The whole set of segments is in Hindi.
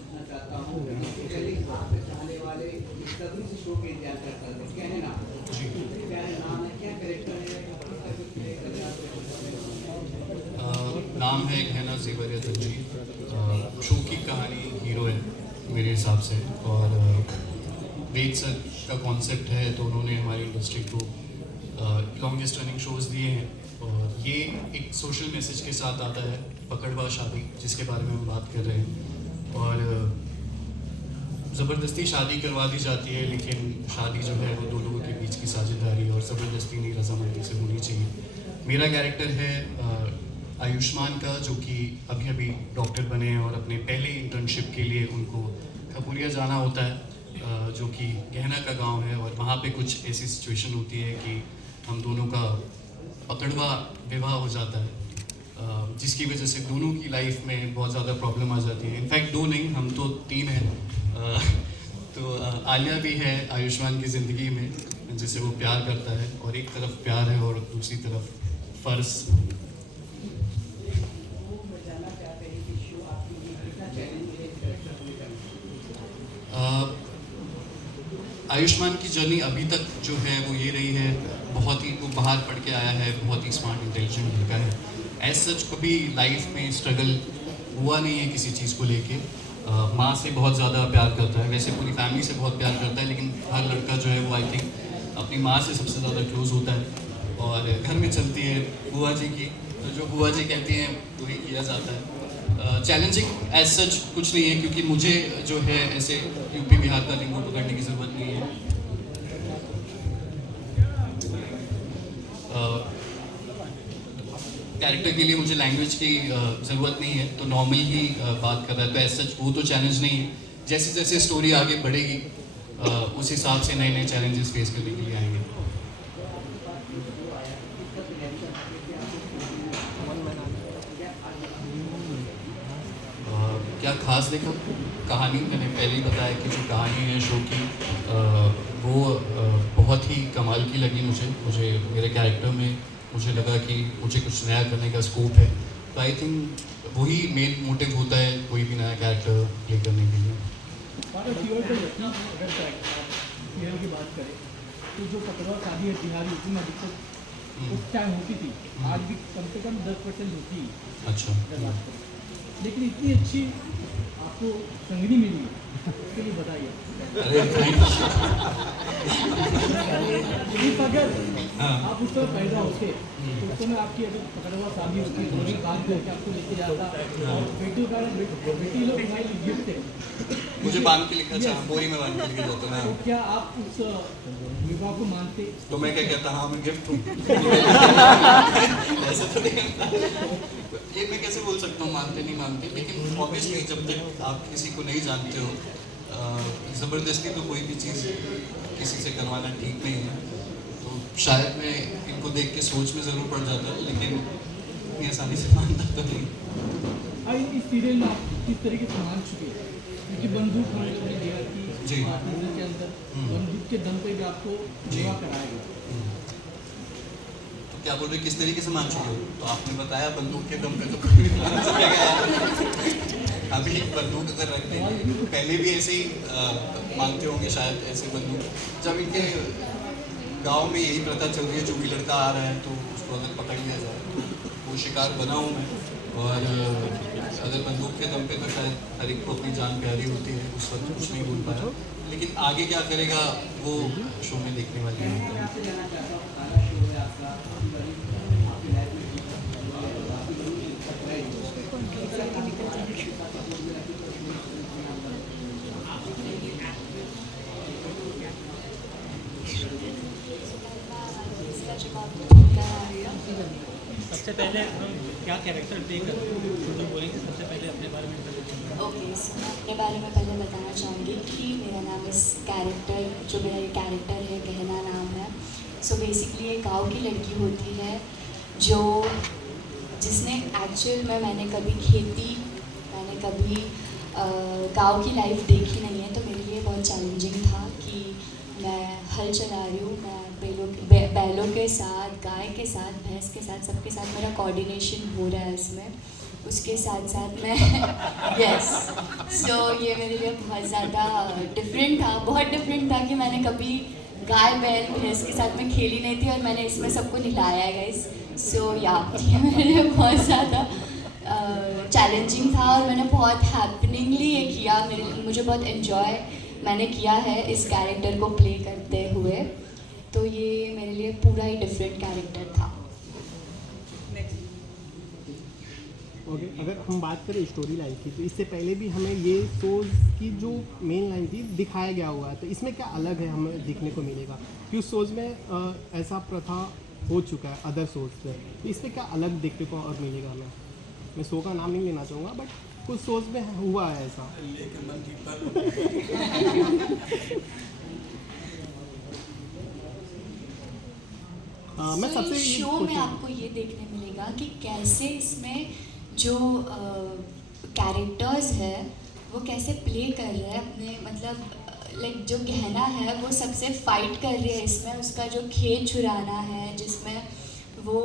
पूछना चाहता हूँ। बेसिकली आपके चाहने वाले सभी से शो के इंतजार करते थे, क्या है ना? क्या नाम है, क्या कैरेक्टर है? नाम है गहना ज़ेवर दंजी। शो की कहानी हीरो है मेरे हिसाब से, और वेद सर का कॉन्सेप्ट है, तो उन्होंने हमारी इंडस्ट्री को लॉन्गेस्ट रनिंग शोज़ दिए हैं। और ये एक सोशल मैसेज के साथ आता है, पकड़वा शादी, जिसके बारे में हम बात कर रहे हैं। और ज़बरदस्ती शादी करवा दी जाती है, लेकिन शादी जो है वो दो लोगों के बीच की साझेदारी और ज़बरदस्ती नहीं, रजामंदी से होनी चाहिए। मेरा कैरेक्टर है आयुष्मान का, जो कि अभी अभी डॉक्टर बने हैं और अपने पहले इंटर्नशिप के लिए उनको खपुरिया जाना होता है, जो कि गहना का गांव है। और वहाँ पे कुछ ऐसी सिचुएशन होती है कि हम दोनों का पकड़वा विवाह हो जाता है, जिसकी वजह से दोनों की लाइफ में बहुत ज़्यादा प्रॉब्लम आ जाती है। इनफैक्ट दो नहीं, हम तो तीन हैं। तो आलिया भी है आयुष्मान की ज़िंदगी में, जिसे वो प्यार करता है, और एक तरफ प्यार है और दूसरी तरफ फ़र्ज। आयुष्मान की जर्नी अभी तक जो है वो ये रही है, बहुत ही वो बाहर पढ़ के आया है, बहुत ही स्मार्ट इंटेलिजेंट लड़का है। एज सच कभी लाइफ में स्ट्रगल हुआ नहीं है किसी चीज़ को लेके। माँ से बहुत ज़्यादा प्यार करता है, वैसे पूरी फैमिली से बहुत प्यार करता है, लेकिन हर लड़का जो है वो आई थिंक अपनी माँ से सबसे ज़्यादा क्लोज होता है। और घर में चलती है बुआ जी की, तो जो बुआ जी कहती हैं वही किया जाता है। चैलेंजिंग एज सच कुछ नहीं है, क्योंकि मुझे जो है ऐसे यूपी बिहार का लिंगो पकड़ने की ज़रूरत नहीं है। कैरेक्टर के लिए मुझे लैंग्वेज की ज़रूरत नहीं है, तो नॉर्मल ही बात कर रहा है, तो एज सच वो तो चैलेंज नहीं है। जैसे जैसे स्टोरी आगे बढ़ेगी उस हिसाब से नए नए चैलेंजेस फेस करने के लिए आएंगे। क्या खास देखा? कहानी मैंने पहले ही बताया कि जो कहानी है शो की वो बहुत ही कमाल की लगी मुझे मेरे कैरेक्टर में मुझे लगा कि मुझे कुछ नया करने का स्कोप है। तो आई थिंक वही मेन मोटिव होता है कोई भी नया कैरेक्टर प्ले करने के लिए। अगर की बात करें तो जो पकड़वा शादी है बिहारी यूपी में अधिकतर उस टाइम होती थी, आज भी कम से कम 10% होती है। अच्छा। लेकिन इतनी अच्छी आपको संगनी मिली है, उसके लिए बताइए। अगर आप उस समय पैदा होते तो उस समय आपकी अगर पकड़वा शादी होती तो काम करके आपको लेके जाता और बेटी लोग हमारे लिए गिफ्ट थे, मुझे बांध के लिखा था, बोरी में बांध के लेके जाता मैं। तो क्या आप उस विवाह को मानते? तो मैं क्या कहता, हाँ मैं गिफ्ट हूँ। ऐसा तो नहीं, ये मैं कैसे बोल सकता हूँ मानते नहीं मानते, लेकिन ऑब्वियसली जब तक आप किसी को नहीं जानते हो, ज़बरदस्ती तो कोई भी चीज़ किसी से करवाना ठीक नहीं है। तो शायद मैं इनको देख के सोच में ज़रूर पड़ जाता, लेकिन इतनी आसानी से मानता तो नहीं। इस सीरियल में आप किस तरीके से मान चुके हैं, क्योंकि बंदूक हमने दिया कि जी के अंदर बंदूक के दम पे भी आपको विवाह कराएगा। क्या बोल रहे किस तरीके से मान चुके हो? तो आपने बताया बंदूक के दम पे तो कोई भी मान सकेगा। अभी बंदूक अगर रख दें, पहले भी ऐसे ही मांगते होंगे शायद ऐसे बंदूक। जब इनके गांव में यही प्रथा चल रही है, जो भी लड़का आ रहा है तो उसको अगर पकड़ लिया जाए, तो वो शिकार बना हूँ मैं। और अगर बंदूक के दम पे तो शायद हर एक को अपनी जान प्यारी होती है, उस वक्त कुछ नहीं बोल पाया, लेकिन आगे क्या करेगा वो शो में देखने वाली है। सबसे पहले हम क्या कैरेक्टर प्ले करते हैं, तो बोलेंगे सबसे पहले अपने बारे में। ओके, सो मैं अपने बारे में पहले बताना चाहूँगी कि मेरा नाम इस कैरेक्टर जो मेरा ये कैरेक्टर है गहना नाम है। सो बेसिकली एक गांव की लड़की होती है जो जिसने एक्चुअल में मैंने कभी खेती, मैंने कभी गांव की लाइफ देखी नहीं है, तो मेरे लिए बहुत चैलेंजिंग था कि मैं हल चला रही हूँ, मैं बैलों के साथ, गाय के साथ, भैंस के साथ, सबके साथ मेरा कोऑर्डिनेशन हो रहा है इसमें। उसके साथ साथ मैं यस सो ये मेरे लिए बहुत ज़्यादा डिफरेंट था, बहुत डिफरेंट था कि मैंने कभी गाय बैल भैंस के साथ में खेली नहीं थी और मैंने इसमें सबको नहलाया है गाइस। सो या ये मेरे लिए बहुत ज़्यादा चैलेंजिंग था और मैंने बहुत हैपनिंगली ये किया, मुझे बहुत एंजॉय मैंने किया है इस कैरेक्टर को प्ले करते हुए, तो ये मेरे लिए पूरा ही डिफरेंट कैरेक्टर था। ओके, अगर हम बात करें स्टोरी लाइन की, तो इससे पहले भी हमें ये शोज की जो मेन लाइन थी दिखाया गया हुआ है, तो इसमें क्या अलग है हमें देखने को मिलेगा? क्योंकि शोज में ऐसा प्रथा हो चुका है अदर शोज से, तो इसमें क्या अलग देखने को और मिलेगा हमें? मैं शो का नाम नहीं लेना चाहूँगा, बट कुछ शोज में हुआ है ऐसा। मैं सबसे शो में आपको ये देखने मिलेगा कि कैसे इसमें जो कैरेक्टर्स है वो कैसे प्ले कर रहे हैं अपने, मतलब लाइक जो गहना है वो सबसे फाइट कर रही है इसमें, उसका जो खेत छुड़ाना है जिसमें वो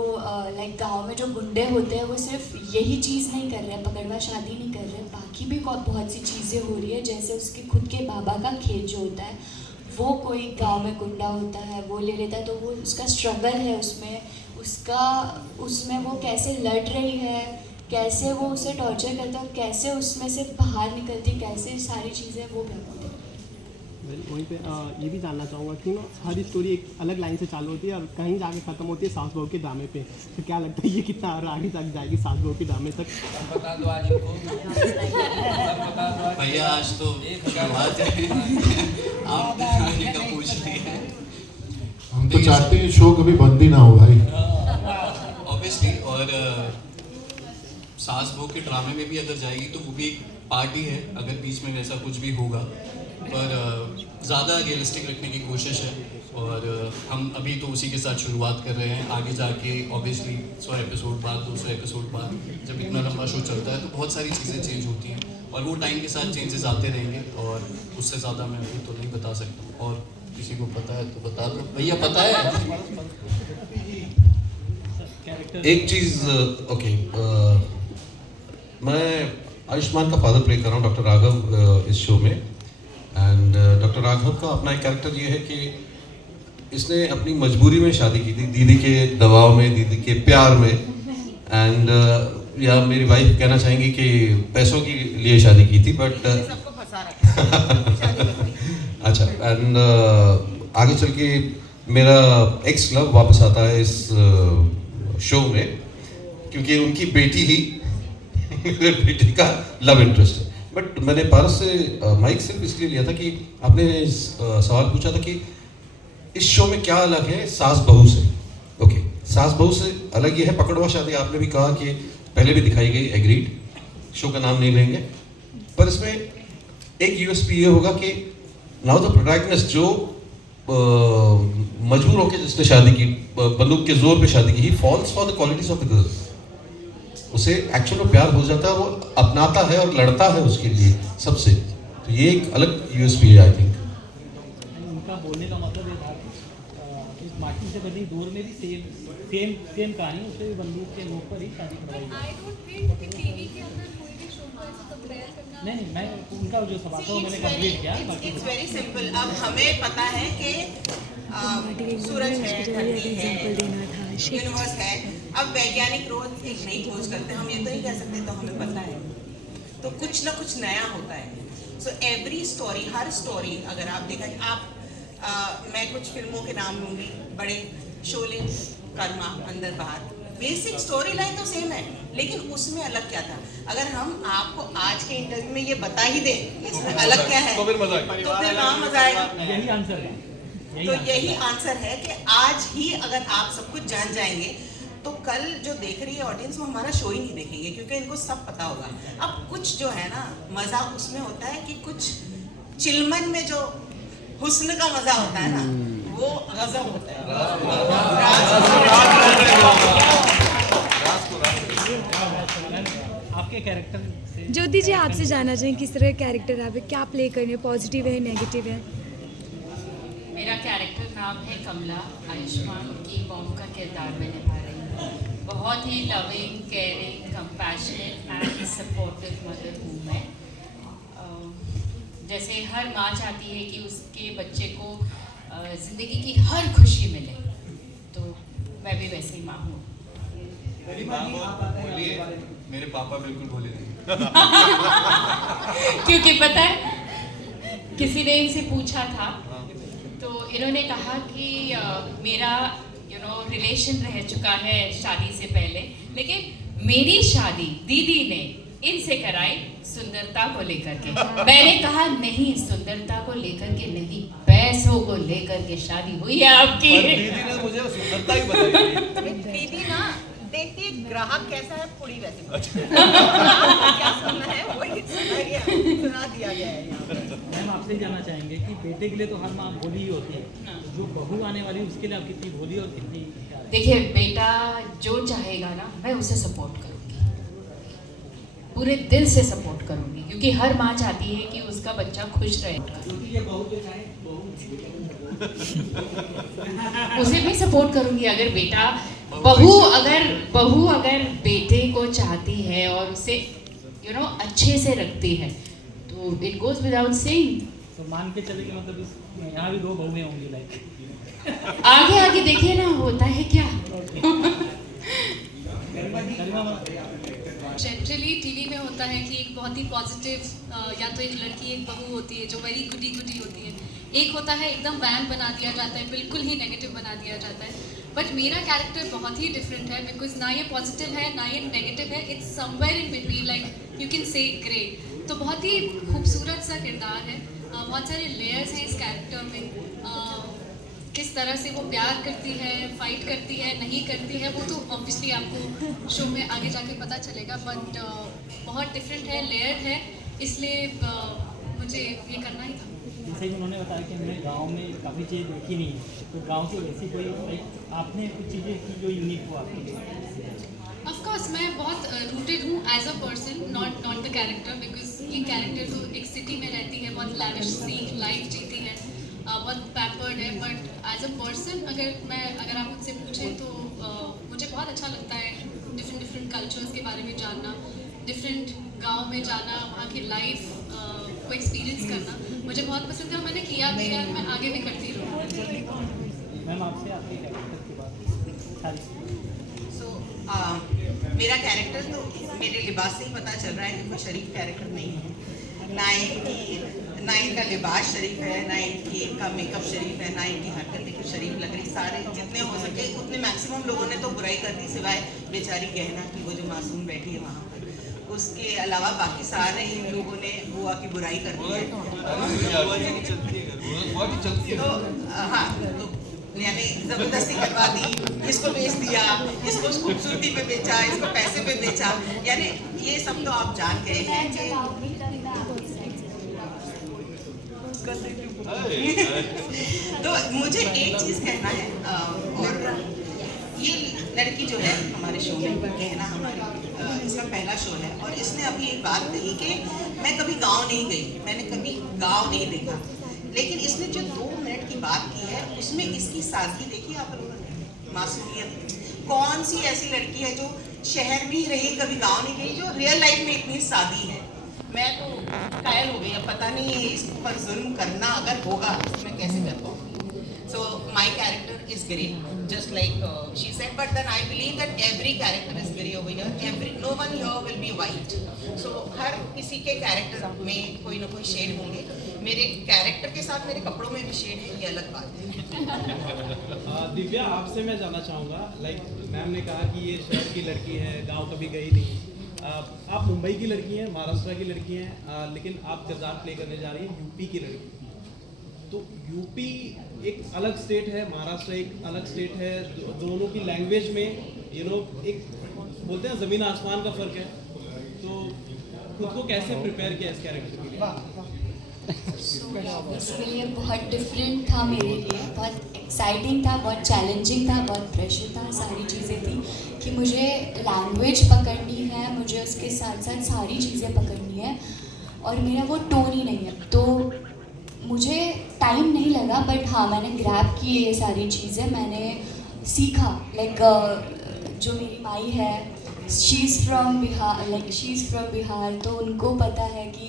लाइक गांव में जो गुंडे होते हैं वो सिर्फ यही चीज़ नहीं कर रहे हैं, पकड़वा शादी नहीं कर रहे, बाकी भी बहुत सी चीज़ें हो रही है। जैसे उसके खुद के बाबा का खेत जो होता है वो कोई गांव में गुंडा होता है वो ले लेता है, तो वो उसका स्ट्रगल है उसमें वो कैसे लड़ रही है, कैसे वो उसे टॉर्चर करता है, कैसे उसमें से बाहर निकलती, कैसे सारी चीज़ें वो करती है। वहीं पे ये भी जानना चाहूँगा कि ना हर स्टोरी एक अलग लाइन से चालू होती है और कहीं जाके ख़त्म होती है सास बहू के ड्रामे पे, तो क्या लगता है ये कितना और आगे तक जाएगी सास बहू के ड्रामे तक? बता दो आज इनको, भैया आज तो शुरुआत है, आप का पूछ रही हैं। हम तो चाहते हैं शो कभी बंद ही ना हो भाई। ऑब्वियसली, और सास बहू के ड्रामे में भी अगर जाएगी तो वो भी एक पार्टी है, अगर बीच में वैसा कुछ भी होगा, पर ज़्यादा रियलिस्टिक रखने की कोशिश है और हम अभी तो उसी के साथ शुरुआत कर रहे हैं। आगे जाके ऑब्वियसली 100 एपिसोड बाद 200 एपिसोड बाद जब इतना लंबा शो चलता है तो बहुत सारी चीज़ें चेंज होती हैं और वो टाइम के साथ चेंजेस आते रहेंगे और उससे ज़्यादा मैं अभी तो नहीं बता सकता। और किसी को पता है तो बता दो भैया, पता है? एक चीज़ ओके, मैं आयुष्मान का फादर प्ले कर रहा हूँ, डॉक्टर राघव इस शो में। एंड डॉक्टर राघव का अपना एक कैरेक्टर ये है कि इसने अपनी मजबूरी में शादी की थी, दीदी के दबाव में, दीदी के प्यार में, एंड या मेरी वाइफ कहना चाहेंगी कि पैसों के लिए शादी की थी, बट अच्छा। एंड आगे चल के मेरा एक्स लव वापस आता है इस शो में, क्योंकि उनकी बेटी ही मेरे बेटे का लव इंटरेस्ट है। बट मैंने पारस से माइक सिर्फ इसलिए लिया था कि आपने सवाल पूछा था कि इस शो में क्या अलग है सास बहू से। ओके, सास बहू से अलग ये है पकड़वा शादी, आपने भी कहा कि पहले भी दिखाई गई, एग्रीड, शो का नाम नहीं लेंगे, पर इसमें एक यूएसपी ये होगा कि नाउ द प्रोटैगनिस्ट जो मजबूर होकर जिसने शादी की, बंदूक के जोर पे शादी की, he falls for the qualities of the girl, उसे एक्चुअल में प्यार हो जाता है, वो अपनाता है और लड़ता है उसके लिए सबसे। तो ये एक अलग यूएसपी है आई थिंक। उनका बोलने का मतलब ये था कि माटी से बनी डोर में भी सेम कहानी, उससे भी बंदूक के नोक पर ही शादी करवाई। आई डोंट थिंक कि टीवी के अंदर कोई भी शो को ऐसे कंपेयर करना। नहीं, मैं उनका जो सवाल था वो मैंने कंप्लीट किया। It's very simple. अब हमें पता है कि सूरज है, धरती है, यूनिवर्स है। अब वैज्ञानिक रोज एक नई खोज करते हैं, हम ये तो नहीं कह सकते तो हमें पता है, तो कुछ ना कुछ नया होता है। सो एवरी स्टोरी, हर स्टोरी अगर आप देखा, आप मैं कुछ फिल्मों के नाम लूँगी, बड़े शोले, कर्मा, अंदर बाहर, बेसिक स्टोरी लाइन तो सेम है, लेकिन उसमें अलग क्या था। अगर हम आपको आज के इंटरव्यू में ये बता ही दें इसमें अलग क्या है, तो फिर कहाँ मजा आएगा। यही आंसर है। तो यही आंसर है कि आज ही अगर आप सब कुछ जान जाएंगे तो कल जो देख रही है ऑडियंस वो हमारा शो ही नहीं देखेंगे, क्योंकि इनको सब पता होगा। अब कुछ जो है ना मज़ा उसमें होता है कि कुछ चिलमन में जो हुस्न का मज़ा होता है ना, वो गजब होता है। आपके कैरेक्टर से ज्योति जी आपसे जानना चाहिए किस तरह का कैरेक्टर आप क्या प्ले करने हैं, पॉजिटिव है नेगेटिव है? मेरा कैरेक्टर नाम है कमला, आयुष्मान की मॉम का किरदार मैं निभा रही हूँ। बहुत ही loving, caring, compassionate and supportive mother हूँ मैं। जैसे हर माँ चाहती है कि उसके बच्चे को ज़िंदगी की हर खुशी मिले, तो मैं भी वैसे ही माँ हूँ। मेरे पापा बिल्कुल बोले नहीं। क्योंकि पता है, किसी ने इनसे पूछा था तो इन्होंने कहा कि मेरा रिलेशन रह चुका है शादी से पहले, लेकिन मेरी शादी दीदी ने इनसे कराई सुंदरता को लेकर के। मैंने कहा नहीं, सुंदरता को लेकर के नहीं, पैसों को लेकर के शादी हुई है आपकी। दीदी ने मुझे सुंदरता ही बताई। दीदी ना देखती है ग्राहक कैसा है, पूरी वैसी क्या सुनना है वही सुना दिया गया है यहाँ पे। मैम आपसे जानना चाहेंगे कि बेटे के लिए तो हर माँ भोली ही होती है, जो बहू आने वाली है उसके लिए आप कितनी भोली और कितनी? देखिए बेटा जो चाहेगा ना, मैं उसे सपोर्ट करूँगी, पूरे दिल से सपोर्ट करूँगी, क्योंकि हर माँ चाहती है कि उसका बच्चा खुश रहे। उसे भी सपोर्ट करूँगी। अगर बेटा बहू अगर बेटे को चाहती है और उसे अच्छे से रखती है, तो इट गोज विदाउट सेइंग। तो मान के चले कि मतलब यहाँ भी 2 बहुएं होंगी लाइक। आगे देखिए ना होता है क्या। जनरली टीवी में होता है कि एक बहुत ही पॉजिटिव या तो एक लड़की एक बहू होती है जो वेरी गुडी होती है, एक होता है एकदम वैम बना दिया जाता है, बिल्कुल ही नेगेटिव बना दिया जाता है। बट मेरा कैरेक्टर बहुत ही डिफरेंट है, बिकॉज ना ये पॉजिटिव है ना ये नेगेटिव है, it's somewhere in between, like you can say grey. तो बहुत ही खूबसूरत सा किरदार है, बहुत सारे लेयर्स हैं इस कैरेक्टर में। किस तरह से वो प्यार करती है, फाइट करती है, नहीं करती है, वो तो ऑब्वियसली आपको शो में आगे जाके पता चलेगा। बट बहुत डिफरेंट है, लेयर्ड है, इसलिए मुझे ये करना ही था। जैसे कि उन्होंने बताया कि हमने गांव में काफ़ी चीज़ें देखी नहीं है, तो गांव की वैसी कोई आपने कुछ चीज़ें की जो यूनिक हो आपके लिए? ऑफ कोर्स मैं बहुत रूटेड हूँ as a person, not the character, because ये कैरेक्टर तो एक सिटी में रहती है, बहुत लैविश सी लाइफ जीती है, बहुत पैम्पर्ड है। बट एज अ पर्सन अगर आप मुझसे पूछें तो मुझे बहुत अच्छा लगता है डिफरेंट कल्चर्स के बारे में जानना, डिफरेंट गांव में जाना, वहाँ की लाइफ को एक्सपीरियंस करना मुझे बहुत पसंद है और मैंने किया भी है, मैं आगे भी करती रहूँगी। मैम आपसे आपके कैरेक्टर के बाद मेरा कैरेक्टर तो मेरे लिबास से ही पता चल रहा है कि कोई शरीफ कैरेक्टर नहीं है। ना इनका लिबास शरीफ है, ना इनका मेकअप शरीफ है, ना इनकी हरकतें कुछ शरीफ लग रही। सारे जितने हो सके उतने मैक्सिमम लोगों ने तो बुराई कर दी, सिवाय बेचारी गहना की, वो जो मासूम बैठी है वहाँ पर। उसके अलावा बाकी सारे इन लोगों ने बुआ की बुराई कर दी है। तो हाँ, तो यानी जबरदस्ती करवा दी, इसको बेच दिया, इसको खूबसूरती पे बेचा, इसको पैसे पे बेचा, यानी ये सब तो आप जान गए हैं कि तो मुझे एक चीज़ कहना है, और ये लड़की जो है हमारे शो में कहना, हमारे इसका पहला शो है, और इसने अभी एक बात कही कि मैं कभी गांव नहीं गई, मैंने कभी गांव नहीं देखा, लेकिन इसने जो 2 मिनट की बात की है उसमें इसकी सादगी देखी आप लोगों ने, मासूमियत। कौन सी ऐसी लड़की है जो शहर में ही रही, कभी गांव नहीं गई, जो रियल लाइफ में इतनी सादी है। मैं तो कायल हो गई, अब पता नहीं इस पर जुल्म करना अगर होगा तो मैं कैसे कर पाऊँगी। So my character is grey, just like she said, but then I believe that every character is grey over here. No one here will be white. So हर किसी के कैरेक्टर में कोई ना कोई शेड होंगे। मेरे कैरेक्टर के साथ मेरे कपड़ों में भी शेड है, ये अलग बात है। दिव्या, आपसे मैं जानना चाहूँगा, लाइक मैम ने कहा कि ये शहर की लड़की है, गांव कभी गई नहीं। आप मुंबई की लड़की हैं, महाराष्ट्र की लड़की हैं, लेकिन आप किरदार प्ले करने जा रही हैं यूपी की लड़की। तो यूपी एक अलग स्टेट है, महाराष्ट्र एक अलग स्टेट है, दोनों की लैंग्वेज में एक बोलते हैं ज़मीन आसमान का फ़र्क है। तो खुद को कैसे प्रिपेयर किया इस कैरेक्टर के लिए? इसके लिए बहुत डिफरेंट था मेरे लिए, बहुत एक्साइटिंग था, बहुत चैलेंजिंग था, बहुत प्रेशर था, सारी चीज़ें थी कि मुझे लैंग्वेज पकड़नी है, मुझे उसके साथ साथ सारी चीज़ें पकड़नी है, और मेरा वो टोन ही नहीं है। तो मुझे टाइम नहीं लगा, बट हाँ मैंने ग्रैब की ये सारी चीज़ें, मैंने सीखा। लाइक जो मेरी माई है, शी इज़ फ्रॉम बिहार, तो उनको पता है कि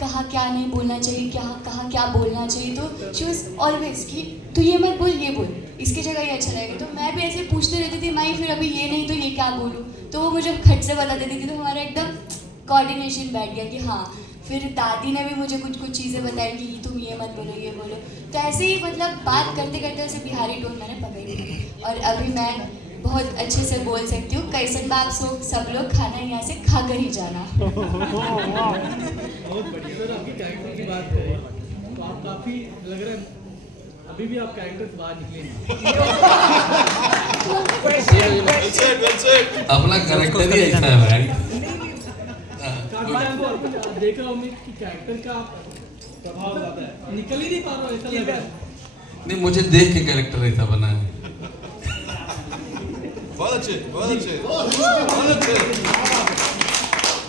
कहाँ क्या नहीं बोलना चाहिए, कहाँ क्या बोलना चाहिए, तो शी वॉज ऑलवेज कि तू ये मत बोल, ये बोल, इसकी जगह ये अच्छा लगेगा। तो मैं भी ऐसे पूछते रहती थी, माई फिर अभी ये नहीं तो ये क्या बोलूँ, तो वो मुझे खट से बता देती थी। तो हमारा एकदम कोऑर्डिनेशन बैठ गया कि हाँ। फिर दादी ने भी मुझे कुछ चीज़ें बताई कि तुम ये मत बोलो, ये बोलो। तो ऐसे ही मतलब बात करते करते ऐसे बिहारी टोन मैंने पकड़ ली और अभी मैं बहुत अच्छे से बोल सकती हूँ। कैसन बाप सो सब लोग खाना यहाँ से खा कर ही जाना। बहुत बढ़िया। सर आपकी कैरेक्टर की बात करें तो आप काफ़ी लग रहा है अभी भी आप कैरेक्टर से बाहर निकले अपना कैरेक्टर ही ऐसा है भाई। काफी टाइम को देख रहा हूँ मैं कि कैरेक्टर का प्रभाव ज़्यादा है, निकल ही नहीं पा रहा हूँ, ऐसा लग रहा है। नहीं, मुझे देख के कैरेक्टर ऐसा बना है। बहुत अच्छे।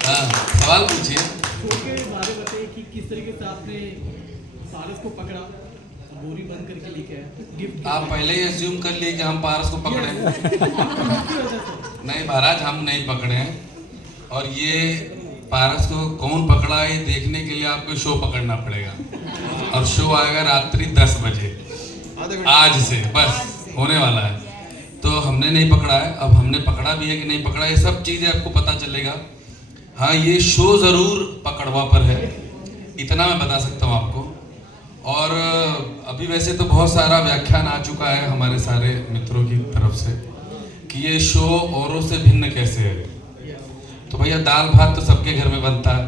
हाँ, सवाल पूछिए। शो के बारे में बताइए कि किस तरीके से आपने पारस को पकड़ा, बोरी बंद करके लेके आया गिफ्ट। आप पहले ही अज्यूम कर लिए कि हम पारस को पकड़े हैं। नहीं महाराज, हम नहीं पकड़े हैं। और ये पारस को कौन पकड़ा है ये देखने के लिए आपको शो पकड़ना पड़ेगा। और शो आएगा रात्रि 10 बजे आज से, बस होने वाला है। तो हमने नहीं पकड़ा है, अब हमने पकड़ा भी है कि नहीं पकड़ा, ये सब चीज़ें आपको पता चलेगा। हाँ, ये शो ज़रूर पकड़वा पर है, इतना मैं बता सकता हूँ आपको। और अभी वैसे तो बहुत सारा व्याख्यान आ चुका है हमारे सारे मित्रों की तरफ से कि ये शो औरों से भिन्न कैसे है। तो भैया दाल भात तो सबके घर में बनता है,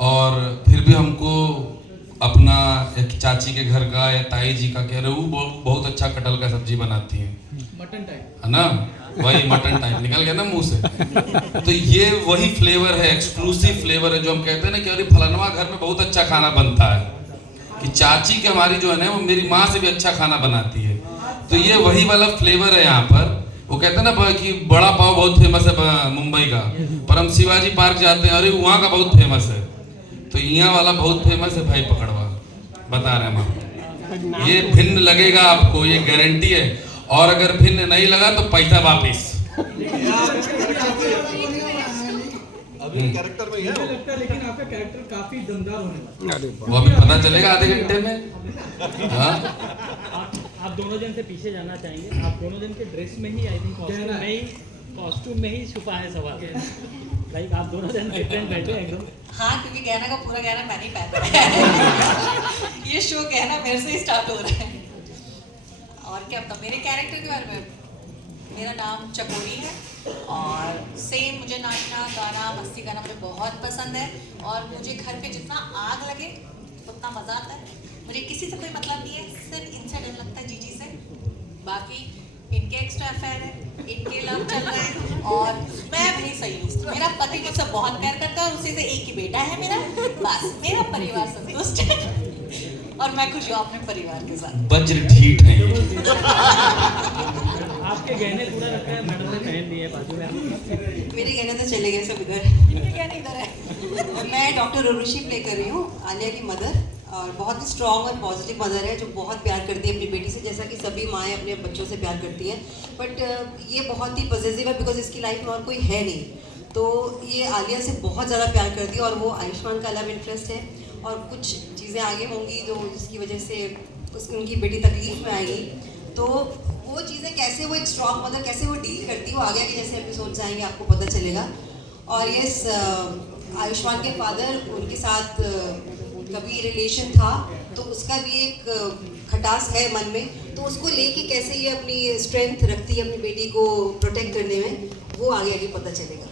और फिर भी हमको अपना एक चाची के घर का या ताई जी का कह रहे वो बहुत अच्छा कटहल का सब्जी बनाती है, मटन टाइप है ना, वही मटन टाइप निकल गया ना मुंह से। तो ये वही फ्लेवर है, एक्सक्लूसिव फ्लेवर है जो हम कहते हैं ना कि अरे फलानवा घर में बहुत अच्छा खाना बनता है, कि चाची की हमारी जो है ना वो मेरी माँ से भी अच्छा खाना बनाती है। तो ये वही वाला फ्लेवर है यहाँ पर। वो कहते हैं ना कि बड़ा पाव बहुत फेमस है मुंबई का, पर हम शिवाजी पार्क जाते हैं, अरे वहाँ का बहुत फेमस है। तो यहाँ वाला बहुत फेमस है भाई पकड़वा, बता रहे हैं हम। ये भिन्न लगेगा आपको, ये गारंटी है। और अगर भिन्न नहीं लगा तो पैसा वापिस। अभी कैरेक्टर में ही है मुझे लगता है, लेकिन आपका कैरेक्टर काफी दमदार होने वाला है। वो अभी पता चलेगा आधे घंटे में। हाँ, आप दोनों जन से पीछे जाना चाहेंगे। आप दोनों जन के ड्रेस में ही, आई थिंक कॉस्ट्यूम में ही छुपा है सवाल। लाइक आप दोनों जन डिफरेंट बैठे हैं एकदम। हाँ, क्योंकि गहना का पूरा गहना मैंने ही पहना है। ये शो गहना मेरे से ही स्टार्ट हो रहा है। और क्या बताऊँ मेरे कैरेक्टर के बारे में। मेरा नाम चकोरी है और सेम मुझे नाचना गाना मस्ती करना मुझे बहुत पसंद है। और मुझे घर पे जितना आग लगे उतना मज़ा आता है। मुझे किसी से कोई मतलब नहीं है, सिर्फ इनसे डर लगता है, जीजी से। बाकी इनके एक्स्ट्रा अफेयर है, इनके लव चल रहा है और मैं भी सही हूँ। मेरा पति मुझसे बहुत प्यार करता है और उसी से एक ही बेटा है मेरा। बस मेरा परिवार संतुष्ट है और मैं खुश हूँ अपने परिवार के साथ। वज्र ढीठ है ये। आपके गहने पूरा रखा है, मैडम ने पहन लिए बाजू में। मेरे गहने तो चले गए सब इधर, इनके गहने इधर है। मैं डॉक्टर उर्वशी प्ले कर रही हूँ, आलिया की मदर। और बहुत ही स्ट्रॉन्ग और पॉजिटिव मदर है जो बहुत प्यार करती है अपनी बेटी से, जैसा कि सभी माएँ अपने बच्चों से प्यार करती हैं। बट ये बहुत ही पॉजिटिव है बिकॉज इसकी लाइफ में और कोई है नहीं, तो ये आलिया से बहुत ज़्यादा प्यार करती है। और वो आयुष्मान का लव इंटरेस्ट है और कुछ चीज़ें आगे होंगी जो जिसकी वजह से उनकी बेटी तकलीफ में आएगी। तो वो चीज़ें कैसे वो एक स्ट्रॉन्ग मदर कैसे वो डील करती है, वो आगे आगे जैसे एपिसोड्स आएंगे आपको पता चलेगा। और ये आयुष्मान के फादर, उनके साथ कभी रिलेशन था तो उसका भी एक खटास है मन में, तो उसको लेके कैसे ये अपनी स्ट्रेंथ रखती है अपनी बेटी को प्रोटेक्ट करने में, वो आगे आगे पता चलेगा।